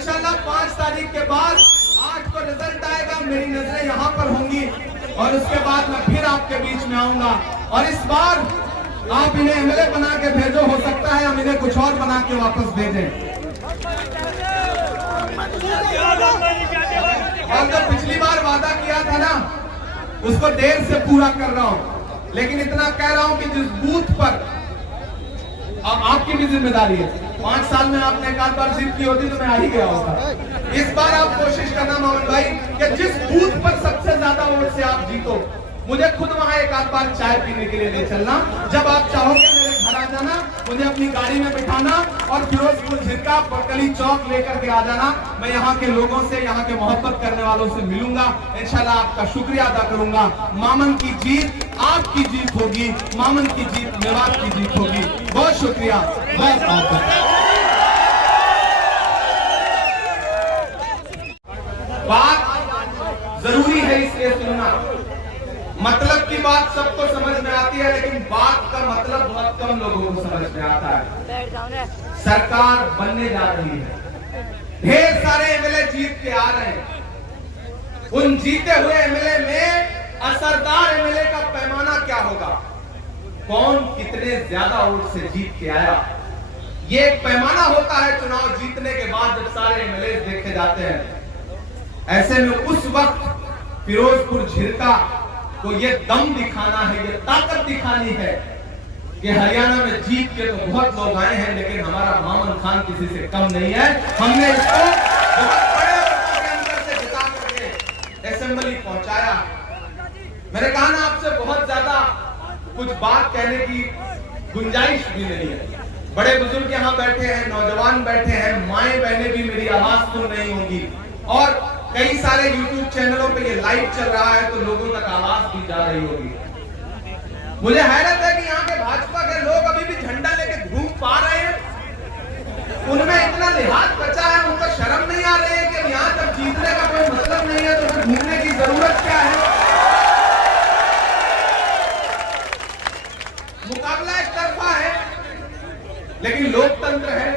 इंशाल्लाह 5 तारीख के बाद 8 को रिजल्ट आएगा, मेरी नजरें यहाँ पर होंगी और उसके बाद मैं फिर आपके बीच में आऊंगा। और इस बार आप इन्हें एमएलए बना के भेजो, हो सकता है हम इन्हें कुछ और बना के वापस भेजें। और जो पिछली बार वादा किया था ना, उसको देर से पूरा कर रहा हूं, लेकिन इतना कह रहा हूं कि जिस बूथ पर अब आपकी भी जिम्मेदारी है, 5 साल में आपने एक आध बार जिद की होती तो मैं आ ही गया होता। इस बार आप कोशिश करना मोहन भाई कि जिस बूथ पर सबसे ज्यादा वोट से आप जीतो, मुझे खुद वहां एक आध बार चाय पीने के लिए ले चलना। जब आप चाहोगे मेरे घर आ जाना, मुझे अपनी गाड़ी में बिठाना और फिरोजपुर झिरका बरकली चौक लेकर के आ जाना। मैं यहाँ के लोगों से, यहाँ के मोहब्बत करने वालों से मिलूंगा, इंशाल्लाह आपका शुक्रिया अदा करूंगा। मामन की जीत आपकी जीत होगी, मामन की जीत मेवात की जीत होगी। बहुत शुक्रिया। बात जरूरी है इसलिए सुनना, मतलब की बात सबको समझ में आती है, लेकिन बात का मतलब बहुत कम लोगों को समझ में आता है। सरकार बनने जा रही है, ढेर सारे एमएलए जीत के आ रहे हैं। उन जीते हुए एमएलए में असरदार एमएलए का पैमाना क्या होगा, कौन कितने ज्यादा वोट से जीत के आया, ये एक पैमाना होता है चुनाव जीतने के बाद जब सारे एमएलए देखे जाते हैं। ऐसे में उस वक्त फिरोजपुर झिरका को ये दम दिखाना है, ये ताकत दिखानी है कि हरियाणा में जीत के तो बहुत लोग आए हैं, लेकिन हमारा मामन खान किसी से कम नहीं है। हमने इसको बहुत बड़े वोटों के अंदर से जिता करके असेंबली पहुंचाया। मैंने कहा ना आपसे बहुत ज्यादा कुछ बात कहने की गुंजाइश भी नहीं है। बड़े बुजुर्ग यहाँ बैठे हैं, नौजवान बैठे हैं, माएं बहनें भी मेरी आवाज सुन रही होंगी और कई सारे YouTube चैनलों पे ये लाइव चल रहा है तो लोगों तक आवाज भी जा रही होगी। मुझे हैरत है कि यहाँ के भाजपा के लोग अभी भी झंडा लेके घूम पा रहे हैं, उनमें इतना लिहाज बचा है, उनको शर्म नहीं आ रही है कि यहाँ तक जीतने का कोई मतलब नहीं है तो फिर घूमने की जरूरत क्या है। मुकाबला एक तरफा है, लेकिन लोकतंत्र है,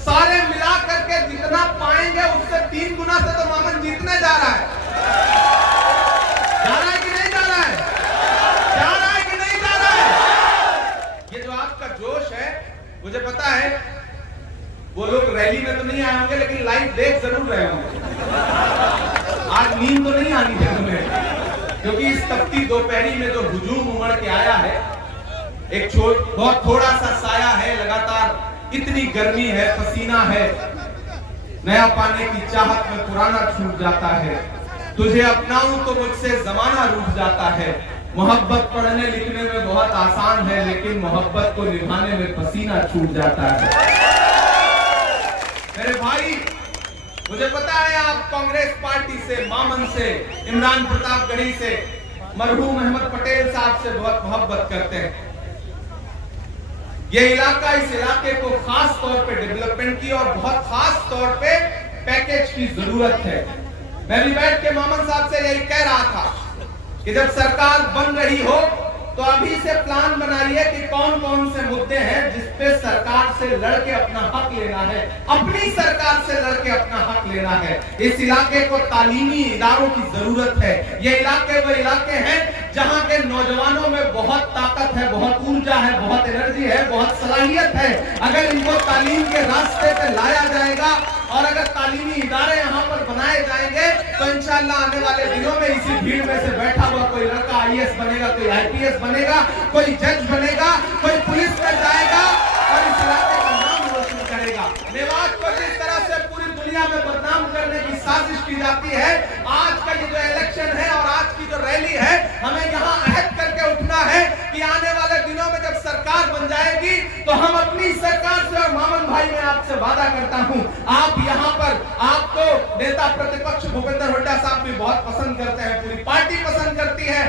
सारे मिला करके जितना पाएंगे उससे 3 गुना से तो मामन जीतने जा रहा है। जा रहा है कि नहीं जा रहा है? जा रहा है कि नहीं जा रहा है? ये जो आपका जोश है, मुझे पता है वो लोग रैली में तो नहीं आए होंगे, लेकिन लाइव देख जरूर रहे होंगे। आज नींद तो नहीं आनी है तुम्हें, क्योंकि इस तपती दोपहरी में जो हुजूम उमड़ के आया है, एक बहुत थोड़ा सा साया है, लगातार इतनी गर्मी है, पसीना है, नया पाने की चाहत में पुराना छूट जाता है, तुझे अपनाऊं तो मुझसे जमाना रूठ जाता है। मोहब्बत पढ़ने लिखने में बहुत आसान है, लेकिन मोहब्बत को निभाने में पसीना छूट जाता है। मेरे भाई, मुझे पता है आप कांग्रेस पार्टी से, मामन से, इमरान प्रतापगढ़ी से, मरहूम अहमद पटेल साहब से बहुत मोहब्बत करते हैं। ये इलाका, इस इलाके को खास तौर पे डेवलपमेंट की और बहुत खास तौर पे पैकेज की जरूरत है। मैं भी बैठ के मामन साहब से यही कह रहा था कि जब सरकार बन रही हो तो अभी से प्लान बनाइए कि कौन कौन से मुद्दे हैं जिसपे सरकार से लड़के अपना हक लेना है, अपनी सरकार से लड़के अपना हक लेना है। इस इलाके को तालीमी इदारों की जरूरत है। ये इलाके वो इलाके हैं जहां के नौजवानों में बहुत ताकत है, बहुत ऊर्जा है, बहुत एनर्जी है, बहुत सलाहियत है। अगर इनको तालीम के रास्ते पे लाया जाएगा और अगर तालीमी इदारे यहाँ पर बनाए जाएंगे तो इंशाअल्लाह आने वाले दिनों में इसी भीड़ में से बैठा हुआ कोई लड़का IAS बनेगा, कोई IPS बनेगा, कोई जज बनेगा, कोई पुलिस में जाएगा और इस इलाके का नाम रोशन करेगा। मेवात को जिस तरह से पूरी दुनिया में बदनाम करने की साजिश की जाती है, आज का ये जो इलेक्शन है और आज की जो रैली है, हमें यहाँ अहद करके उठना है कि आने वाले दिनों में जब सरकार बन जाएगी तो हम अपनी सरकार से, और मामन भाई मैं आपसे वादा करता हूँ, आप यहाँ पर, आपको नेता प्रतिपक्ष भूपेंद्र हुड्डा साहब भी बहुत पसंद करते हैं, पूरी पार्टी पसंद करती है।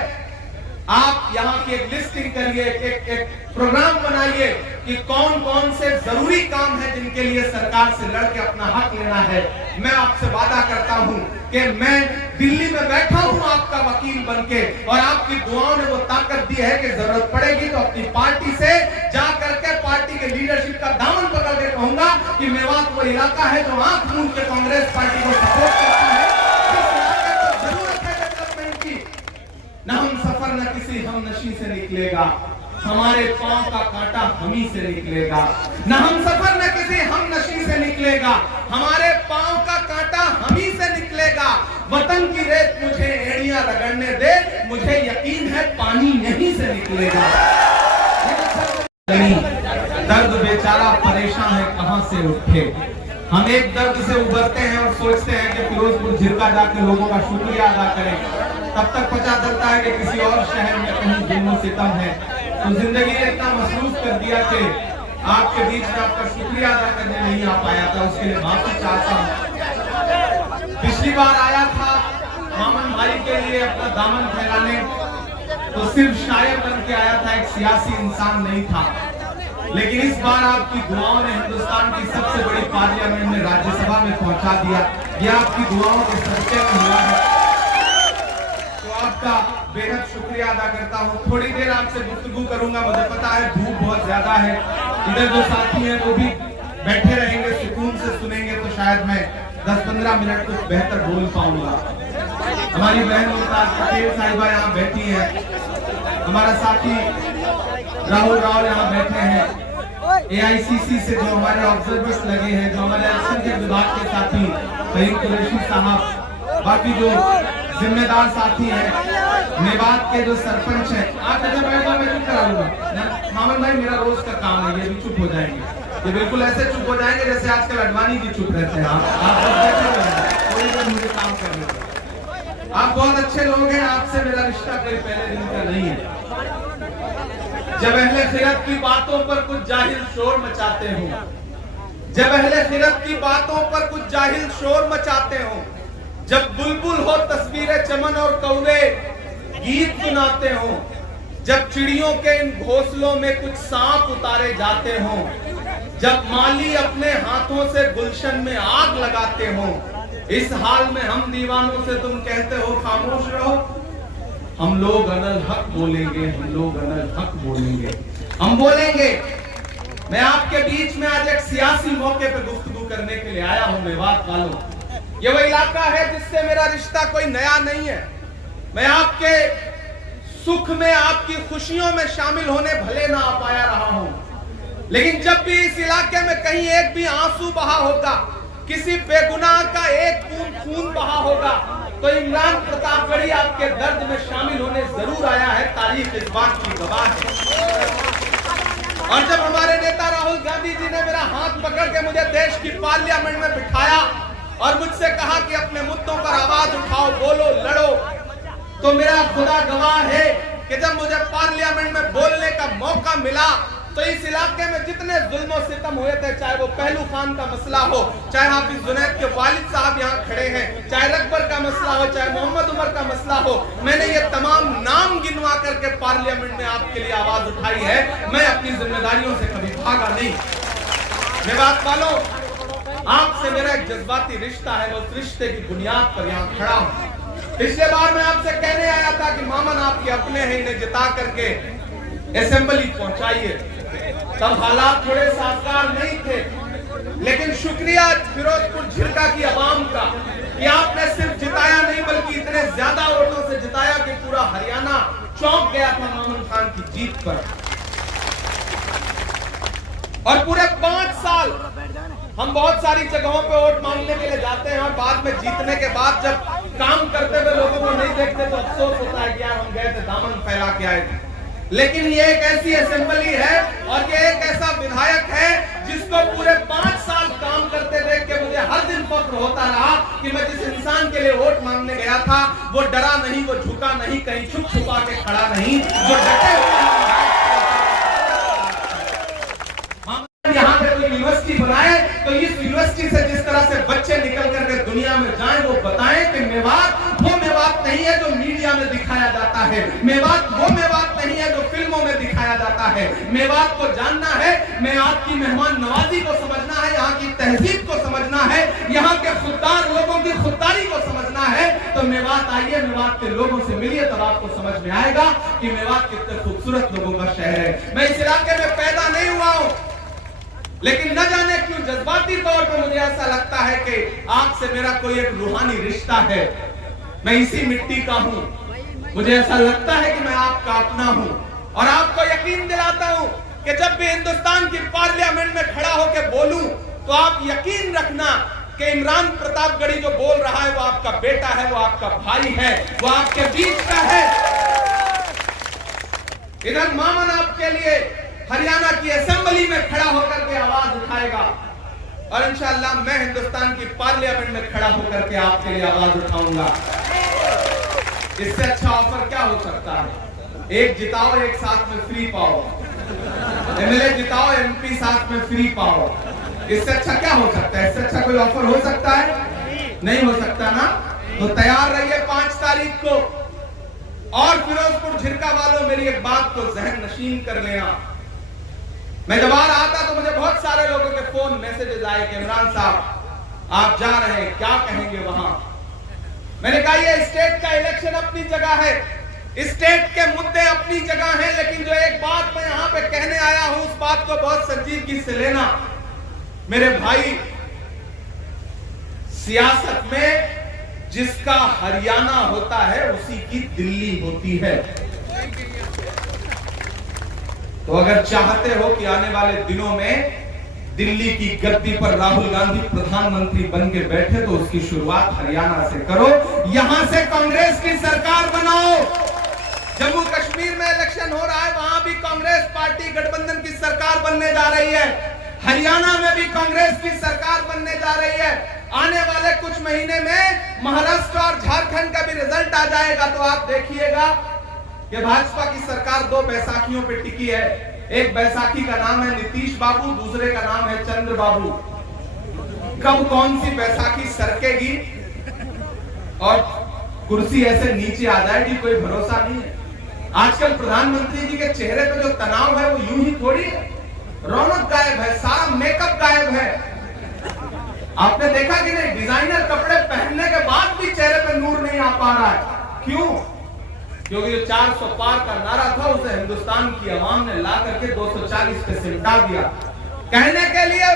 आप यहाँ की एक लिस्टिंग करिए, एक प्रोग्राम बनाइए कि कौन कौन से जरूरी काम है जिनके लिए सरकार से लड़के अपना हक लेना है। मैं आपसे वादा करता हूं कि मैं दिल्ली में बैठा हूं आपका वकील बनके, और आपकी दुआओं ने वो ताकत दी है कि जरूरत पड़ेगी तो अपनी पार्टी से जा करके पार्टी के लीडरशिप का दामन पकड़ के कहूंगा कि मेवात वो इलाका है जो आंख मूंद के कांग्रेस पार्टी को सपोर्ट करता है। इस इलाके को जरूरत है डेवलपमेंट की। न हम सफर न किसी हम नशी से निकलेगा, हमारे पांव का कांटा हमी से निकलेगा। न हम सफर न किसी हम नशी से निकलेगा, हमारे पांव का कांटा हमी से निकलेगा। वतन की रेत मुझे एड़ियां रगड़ने दे, मुझे यकीन है पानी यहीं से निकलेगा। दर्द बेचारा परेशान है कहां से उठे। हम एक दर्द से उबरते हैं और सोचते हैं कि फिरोजपुर झिरका जाकर लोगों का शुक्रिया अदा करें, तब तक पता चलता है कि किसी और शहर में कहीं जुल्म सितम है। तो जिंदगी ने इतना महसूस कर दिया कि आपके बीच में आपका शुक्रिया अदा करने नहीं आ पाया था, उसके लिए माफी चाहता हूँ। पिछली बार आया था मामन भाई के लिए अपना दामन फैलाने, तो सिर्फ शायर बन के आया था, एक सियासी इंसान नहीं था। लेकिन इस बार आपकी दुआओं ने हिंदुस्तान की सबसे बड़ी पार्लियामेंट में राज्यसभा में पहुंचा दिया। यह आपकी दुआओं के सदके में हुआ है, तो आपका बेहद शुक्रिया अदा करता हूँ। थोड़ी देर आपसे गुफ्तगू करूंगा, मुझे पता है धूप बहुत ज्यादा है, इधर जो साथी हैं वो भी बैठे रहेंगे, सुकून से सुनेंगे, तो शायद मैं 10-15 मिनट कुछ बेहतर बोल पाऊंगा। हमारी बहन मुमताज पटेल साहिबा यहाँ बैठी है, हमारा साथी राहुल राव यहाँ बैठे हैं, AICC से जो हमारे ऑब्जर्वर्स लगे हैं, जो हमारे इलेक्शन के विभाग के साथी फहीम कुरैशी साहब, बाकी जो जिम्मेदार साथी हैं, मेवात के जो सरपंच हैं। आप जैसे बैठो मैं चुप करा लूंगा। मामन भाई मेरा रोज का काम है, ये भी चुप हो जाएंगे, ये बिल्कुल ऐसे चुप हो जाएंगे जैसे आजकल अडवाणी जी चुप रहते हैं। आप बस बैठे रहें, थोड़ी देर मुझे काम करने दो। आप बहुत अच्छे लोग हैं, आपसे मेरा रिश्ता कोई पहले दिन का नहीं है। जब अहले खिरत की बातों पर कुछ जाहिल शोर मचाते हो, जब अहले खिरत की बातों पर कुछ जाहिल शोर मचाते हो, जब बुलबुल हो तस्वीरें चमन और कौवे गीत सुनाते हो, जब चिड़ियों के इन घोंसलों में कुछ सांप उतारे जाते हो, जब माली अपने हाथों से गुलशन में आग लगाते हो, इस हाल में हम दीवानों से तुम कहते हो खामोश रहो। हम लोग अनल हक बोलेंगे, हम लोग अनल हक बोलेंगे, हम बोलेंगे। मैं आपके बीच में आज एक सियासी मौके पर गुफ्तगू करने के लिए आया हूं। मेवात वालों, ये वो इलाका है जिससे मेरा रिश्ता कोई नया नहीं है। मैं आपके सुख में, आपकी खुशियों में शामिल होने भले ना आ पाया रहा हूं, लेकिन जब भी इस इलाके में कहीं एक भी आंसू बहा होगा, किसी बेगुनाह का एक बूंद खून बहा होगा, तो इमरान प्रतापगढ़ी आपके दर्द में शामिल होने जरूर आया है। तारीख इस बात की गवाह है। और जब हमारे नेता राहुल गांधी जी ने मेरा हाथ पकड़ के मुझे देश की पार्लियामेंट में बिठाया और मुझसे कहा कि अपने मुद्दों पर आवाज उठाओ, बोलो, लड़ो, तो मेरा खुदा गवाह है कि जब मुझे पार्लियामेंट में बोलने का मौका मिला, तो इस इलाके में जितने जुल्म और सितम हुए थे, चाहे वो पहलू खान का मसला हो, चाहे हाफिज जुनैद के वालिद साहब यहाँ खड़े हैं, चाहे रकबर का मसला हो, चाहे मोहम्मद उमर का मसला हो, मैंने ये तमाम नाम गिनवा करके पार्लियामेंट में आपके लिए आवाज उठाई है। मैं अपनी जिम्मेदारियों से कभी भागा नहीं। मेवात वालों, आपसे मेरा एक जज्बाती रिश्ता है, उस रिश्ते की बुनियाद पर यहाँ खड़ा हूँ। पिछले बार मैं आपसे कहने आया था कि मामन आपके अपने हैं, इन्हें जिता करके असेंबली पहुंचाइए। तब हालात थोड़े साकार नहीं थे, लेकिन शुक्रिया फिरोजपुर झिरका की आवाम का कि आपने सिर्फ जिताया नहीं बल्कि इतने ज्यादा वोटों से जिताया कि पूरा हरियाणा चौंक गया था मामन खान की जीत पर। और पूरे 5 साल हम बहुत सारी जगहों पे वोट मांगने के लिए जाते हैं और बाद में जीतने के बाद जब काम करते हुए लोगों को नहीं देखते तो अफसोस होता है कि यार हम गए थे, दामन फैला के आए थे। लेकिन ये एक ऐसी असेंबली है और ये एक ऐसा विधायक है जिसको पूरे 5 साल काम करते देख के मुझे हर दिन फख्र होता रहा कि मैं जिस इंसान के लिए वोट मांगने गया था वो डरा नहीं, वो झुका नहीं, कहीं छुप छुपा के खड़ा नहीं, वो डटे हुए। यहाँ पे कोई यूनिवर्सिटी बनाए तो इस यूनिवर्सिटी से जिस तरह से बच्चे निकल करके दुनिया में जाएं, वो बताएं कि मेवात वो मेवात नहीं है जो मीडिया में दिखाया जाता है, मेवात वो मेवात नहीं है जो फिल्मों में दिखाया जाता है। मेवात को जानना है, मेवात की मेहमान नवाजी को समझना है, यहाँ की तहजीब को समझना है, यहाँ के खुददार लोगों की खुददारी को समझना है। तो मेवात आइए, मेवात के लोगों से मिलिए, तब आपको समझ में आएगा कि मेवात कितने खूबसूरत लोगों का शहर है। मैं इस इलाके में पैदा नहीं हुआ हूँ, लेकिन न जाने क्यों जज्बाती तौर पर मुझे ऐसा लगता है कि आपसे मेरा कोई एक रूहानी रिश्ता है। मैं इसी मिट्टी का हूं। मुझे ऐसा लगता है कि मैं आपका अपना हूं और आपको यकीन दिलाता हूं कि जब भी हिंदुस्तान की पार्लियामेंट में खड़ा होकर बोलूं तो आप यकीन रखना कि इमरान प्रतापगढ़ी जो बोल रहा है वो आपका बेटा है, वो आपका भाई है, वो आपके बीच का है। इधर मामन आपके लिए हरियाणा की असेंबली में खड़ा होकर के आवाज उठाएगा और इंशाअल्लाह मैं हिंदुस्तान की पार्लियामेंट में खड़ा होकर के आपके लिए आवाज उठाऊंगा। इससे अच्छा ऑफर क्या हो सकता है? एक जिताओ, एक साथ में फ्री पाओ। एमएलए जिताओ, एमपी साथ में फ्री पाओ। इससे अच्छा क्या हो सकता है? इससे अच्छा कोई ऑफर हो सकता है? नहीं हो सकता ना। तो तैयार रहिए 5 तारीख को। और फिरोजपुर झिरका वालों, मेरी एक बात को जहन नशीन कर लेना। मैं जब आ रहा था तो मुझे बहुत सारे लोगों के फोन मैसेजेस आए कि इमरान साहब आप जा रहे हैं, क्या कहेंगे वहां? मैंने कहा ये स्टेट का इलेक्शन अपनी जगह है, स्टेट के मुद्दे अपनी जगह हैं, लेकिन जो एक बात मैं यहां पे कहने आया हूं उस बात को बहुत संजीदगी से लेना। मेरे भाई, सियासत में जिसका हरियाणा होता है उसी की दिल्ली होती है। तो अगर चाहते हो कि आने वाले दिनों में दिल्ली की गद्दी पर राहुल गांधी प्रधानमंत्री बन के बैठे तो उसकी शुरुआत हरियाणा से करो, यहां से कांग्रेस की सरकार बनाओ। जम्मू कश्मीर में इलेक्शन हो रहा है, वहां भी कांग्रेस पार्टी गठबंधन की सरकार बनने जा रही है। हरियाणा में भी कांग्रेस की सरकार बनने जा रही है। आने वाले कुछ महीने में महाराष्ट्र और झारखंड का भी रिजल्ट आ जाएगा तो आप देखिएगा कि भाजपा की सरकार 2 बैसाखियों पे टिकी है। एक बैसाखी का नाम है नीतीश बाबू, दूसरे का नाम है चंद्र बाबू। कब कौन सी बैसाखी सरकेगी और कुर्सी ऐसे नीचे आ जाएगी, कोई भरोसा नहीं है। आजकल प्रधानमंत्री जी के चेहरे पे जो तनाव है वो यूं ही थोड़ी है। रौनक गायब है, सारा मेकअप गायब है। आपने देखा कि नहीं, डिजाइनर कपड़े पहनने के बाद भी चेहरे पे नूर नहीं आ पा रहा है। क्यों? क्योंकि जो 400 पार का नारा था उसे हिंदुस्तान की आवाम ने ला करके 240 पे सिमटा दिया। कहने के लिए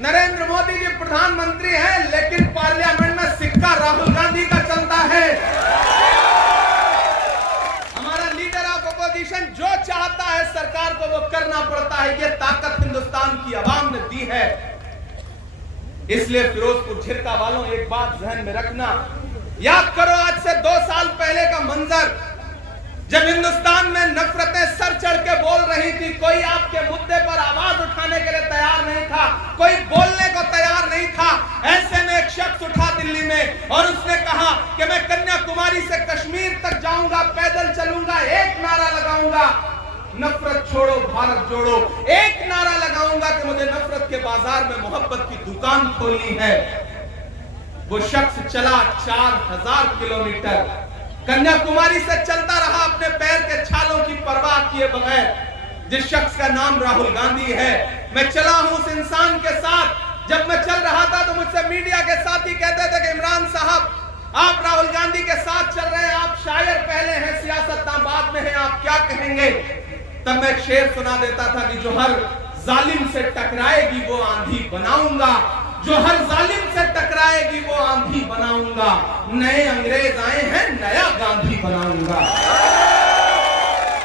नरेंद्र मोदी जी प्रधानमंत्री हैं, लेकिन पार्लियामेंट में सिक्का राहुल गांधी का चलता है। हमारा लीडर ऑफ अपोजिशन जो चाहता है सरकार को वो करना पड़ता है। ये ताकत हिंदुस्तान की आवाम ने दी है। इसलिए फिरोजपुर झिरका वालों, एक बात जहन में रखना, याद करो आज से 2 साल पहले का मंजर, जब हिंदुस्तान में नफरतें सर चढ़ के बोल रही थी। कोई आपके मुद्दे पर आवाज उठाने के लिए तैयार नहीं था, कोई बोलने को तैयार नहीं था। ऐसे में एक शख्स उठा दिल्ली में और उसने कहा कि मैं कन्याकुमारी से कश्मीर तक जाऊंगा, पैदल चलूंगा, एक नारा लगाऊंगा, नफरत छोड़ो भारत जोड़ो। एक नारा लगाऊंगा कि मुझे नफरत के बाजार में मोहब्बत की दुकान खोलनी है। वो शख्स चला 4000 किलोमीटर, कन्याकुमारी से चलता रहा अपने पैर के छालों की परवाह किए बगैर। जिस शख्स का नाम राहुल गांधी है, मैं चला हूं उस इंसान के साथ। जब मैं चल रहा था तो मुझसे मीडिया के साथी कहते थे कि इमरान साहब आप राहुल गांधी के साथ चल रहे हैं, आप शायर पहले हैं, सियासतदान बाद में हैं, आप क्या कहेंगे? तब मैं एक शेर सुना देता था कि जो हर जालिम से टकराएगी वो आंधी बनाऊंगा, जो हर जालिम से टकराएगी वो आंधी बनाऊंगा। नए अंग्रेज आए हैं, नया गांधी बनाऊंगा।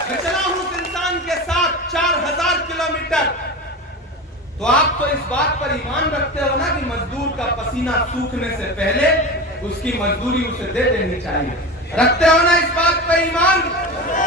मैं चला हूं उस इंसान के साथ 4000 किलोमीटर। तो आप तो इस बात पर ईमान रखते हो ना कि मजदूर का पसीना सूखने से पहले उसकी मजदूरी उसे दे देनी चाहिए। रखते हो ना इस बात पर ईमान?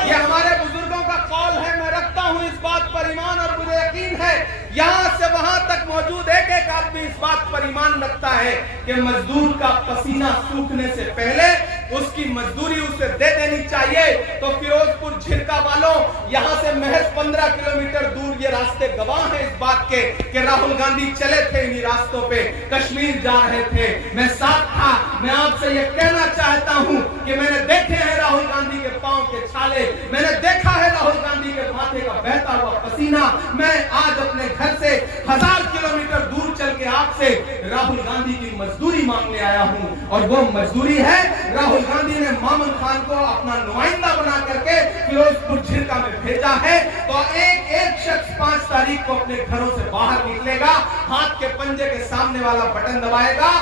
ये हमारे बुजुर्गों का कौल है, मैं रखता हूं इस बात पर ईमान। और मुझे यकीन है यहां से वहां तक मौजूद एक एक आदमी इस बात पर ईमान रखता है कि मजदूर का पसीना सूखने से पहले उसकी मजदूरी उसे दे देनी चाहिए। तो फिरोजपुर झिरका वालों, यहां से महज 15 किलोमीटर दूर ये रास्ते गवाह हैं इस बात के कि राहुल गांधी चले थे इन्हीं रास्तों पे, कश्मीर जा रहे थे, मैं साथ था। मैं आपसे ये कहना चाहता हूं कि मैंने देखे हैं राहुल गांधी के पांव के छाले, मैंने देखा है राहुल गांधी के माथे का बहता हुआ पसीना। मैं आज अपने घर से 1000 किलोमीटर दूर चल के आपसे राहुल गांधी की मजदूरी मांगने आया हूं। और वो मजदूरी है, राहुल गांधी ने मामन खान को अपना नुमाइंदा बना करके फिरोजपुर झिरका में भेजा है। तो एक एक शख्स 5 तारीख को अपने घरों से बाहर निकलेगा, हाथ के पंजे के सामने वाला बटन दबाएगा।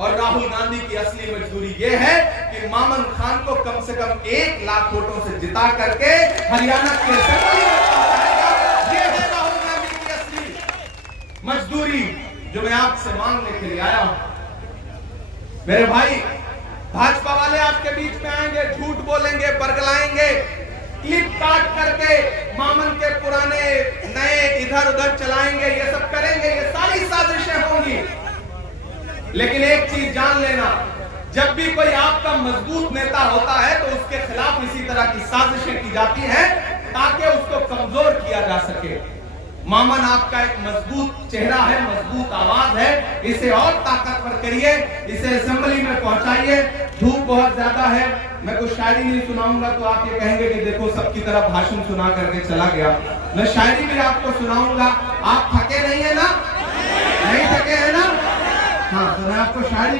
और राहुल गांधी की असली मजदूरी यह है कि मामन खान को कम से कम 1 लाख वोटों से जिता करके हरियाणा के असेंबली में पहुंचाएगा। यह है राहुल गांधी की असली मजदूरी, जो मैं आपसे मांगने के लिए आया हूं। मेरे भाई, भाजपा वाले आपके बीच में आएंगे, झूठ बोलेंगे, बरगलाएंगे, क्लिप काट करके मामन के पुराने नए इधर उधर चलाएंगे, ये सब करेंगे, ये सारी साजिशें होंगी। लेकिन एक चीज जान लेना, जब भी कोई आपका मजबूत नेता होता है तो उसके खिलाफ इसी तरह की साजिशें की जाती हैं ताकि उसको कमजोर किया जा सके। मामन आपका एक मजबूत चेहरा है, मजबूत आवाज है, इसे और ताकतवर करिए, इसे असेंबली में पहुंचाइए। धूप बहुत ज्यादा है, मैं कुछ शायरी नहीं सुनाऊंगा तो आप ये कहेंगे कि देखो सबकी तरह भाषण सुना करके चला गया। मैं शायरी भी आपको सुनाऊंगा। आप थके नहीं है ना? नहीं थके है ना? हाँ, तो मैं आपको शायरी